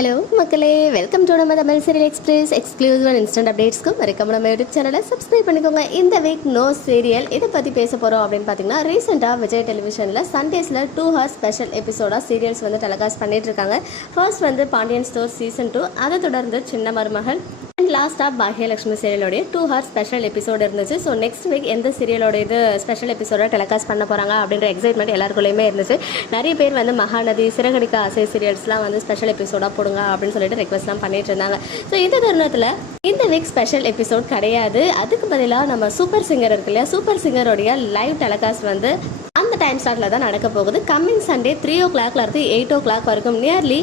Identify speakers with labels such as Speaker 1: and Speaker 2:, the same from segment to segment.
Speaker 1: Hello மக்களே. Welcome to நம்ம Tamil serial express exclusive and instant அப்டேட்ஸ்க்கும் வரைக்கும் நம்ம யூடியூப் சேனலை சப்ஸ்கிரைப் பண்ணிக்கோங்க. இந்த வீக் நோ சீரியல் இதை பற்றி பேச போகிறோம் அப்படின்னு பார்த்தீங்கன்னா ரீசெண்டாக விஜய் டெலிவிஷனில் சண்டேஸில் டூ ஹார் ஸ்பெஷல் எபிசோடாக சீரியல்ஸ் வந்து டெலகாஸ்ட் பண்ணிகிட்டு இருக்காங்க. ஃபர்ஸ்ட் வந்து பாண்டியன் ஸ்டோர் சீசன் டூ அதை தொடர்ந்து சின்ன மருமகள் லாஸ்ட் ஆஃப் பாக்யலட்சுமி சீரியலோடைய டூ ஹார்ஸ் ஸ்பெஷல் எபிசோடு இருந்துச்சு. ஸோ நெக்ஸ்ட் வீக் எந்த சீரியலோட இது ஸ்பெஷல் எபிசோட டெலிகாஸ்ட் பண்ண போகிறாங்க அப்படின்ற எக்ஸைட்மெண்ட் எல்லாருக்குள்ளேயுமே இருந்துச்சு. நிறைய பேர் வந்து மகாநதி சிறகடிக்க ஆசை சீரியல்ஸ்லாம் வந்து ஸ்பெஷல் எபிசோடாக போடுங்க அப்படின்னு சொல்லிட்டு ரெக்வஸ்ட்லாம் பண்ணிட்டு இருந்தாங்க. ஸோ இந்த தருணத்தில் இந்த வீக் ஸ்பெஷல் எபிசோட் கிடையாது. அதுக்கு பதிலாக நம்ம சூப்பர் சிங்கர் இருக்கு இல்லையா? சூப்பர் சிங்கருடைய லைவ் டெலிகாஸ்ட் வந்து அந்த டைம் ஸ்லாட்டில் தான் நடக்க போகுது. கம்மிங் சண்டே த்ரீ ஓ கிளாக்ல இருந்து எயிட் ஓ கிளாக் வரைக்கும் nearly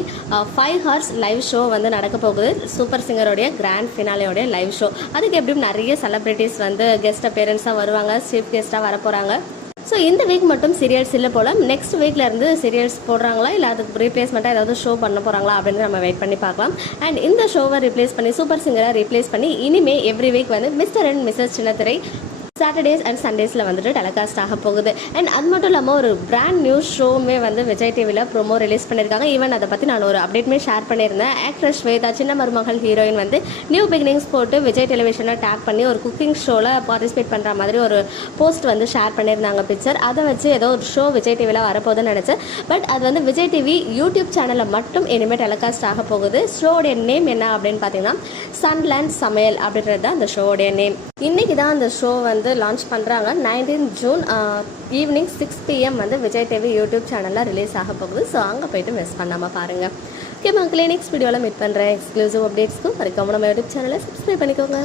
Speaker 1: five hours live show வந்து நடக்க போகுது. சூப்பர் சிங்கருடைய கிராண்ட் ஃபினாலையோடைய லைவ் ஷோ அதுக்கு எப்படியும் நிறைய செலிப்ரிட்டிஸ் வந்து கெஸ்ட் பேரண்ட்ஸாக வருவாங்க சீஃப் கெஸ்ட்டாக வரப்போகிறாங்க ஸோ இந்த வீக் மட்டும் சீரியல்ஸ் இல்லை போல். நெக்ஸ்ட் வீக்ல இருந்து சீரியல்ஸ் போடுறாங்களா? இல்லை அதுக்கு ரீப்ளேஸ்மெண்ட்டாக ஏதாவது ஷோ பண்ண போகிறாங்களா அப்படின்னு நம்ம வெயிட் பண்ணி பார்க்கலாம். அண்ட் இந்த ஷோவை ரீப்ளேஸ் பண்ணி சூப்பர் சிங்கரை ரீப்ளேஸ் பண்ணி இனிமே எவ்ரி வீக் வந்து மிஸ்டர் அண்ட் மிஸ்ஸஸ் சின்னத்திரை சாட்டர்டேஸ் அண்ட் சண்டேஸில் வந்துட்டு டெலகாஸ்ட் ஆக போகுது. அண்ட் அது மட்டும் இல்லாமல் ஒரு பிராண்ட் நியூ ஷோவுமே வந்து விஜய் டிவியில் ப்ரோமோ ரிலீஸ் பண்ணியிருக்காங்க. ஈவன் அதை பற்றி நான் ஒரு அப்டேட்மே ஷேர் பண்ணியிருந்தேன். ஆக்ட்ரஸ் ஸ்வேதா சின்ன மருமகள் ஹீரோயின் வந்து நியூ பிகினிங்ஸ் போட்டு விஜய் டெலிவிஷனில் டேக் பண்ணி ஒரு குக்கிங் ஷோவில் பார்ட்டிசிபேட் பண்ணுற மாதிரி ஒரு போஸ்ட் வந்து ஷேர் பண்ணியிருந்தாங்க பிக்சர் அதை வச்சு ஏதோ ஒரு ஷோ விஜய் டிவியில் வரப்போகுதுன்னு நினச்சேன். பட் அது வந்து விஜய் டிவி யூடியூப் சேனலில் மட்டும் இனிமேல் டெலகாஸ்ட் ஆக போகுது. ஷோடைய நேம் என்ன அப்படின்னு பார்த்தீங்கன்னா சன்லேண்ட் சமையல் அப்படின்றது தான் அந்த ஷோடைய நேம் இன்னைக்கு தான் அந்த ஷோ வந்து லான்ச் பண்ணுறாங்க nineteen June evening six PM வந்து விஜய் டிவி யூடியூப் சேனலில் ரிலீஸ் ஆக போகுது. ஸோ அங்கே போயிட்டு மிஸ் பண்ணாமல் பாருங்கள் ஓகே மக்களே நெக்ஸ்ட் வீடியோவில் மீட் பண்ணுறேன் எக்ஸ்க்ளூசிவ் அப்டேட்ஸ்க்கும் மறக்காம நம்ம யூடியூப் சேனலை சப்ஸ்கிரைப் பண்ணிக்கோங்க.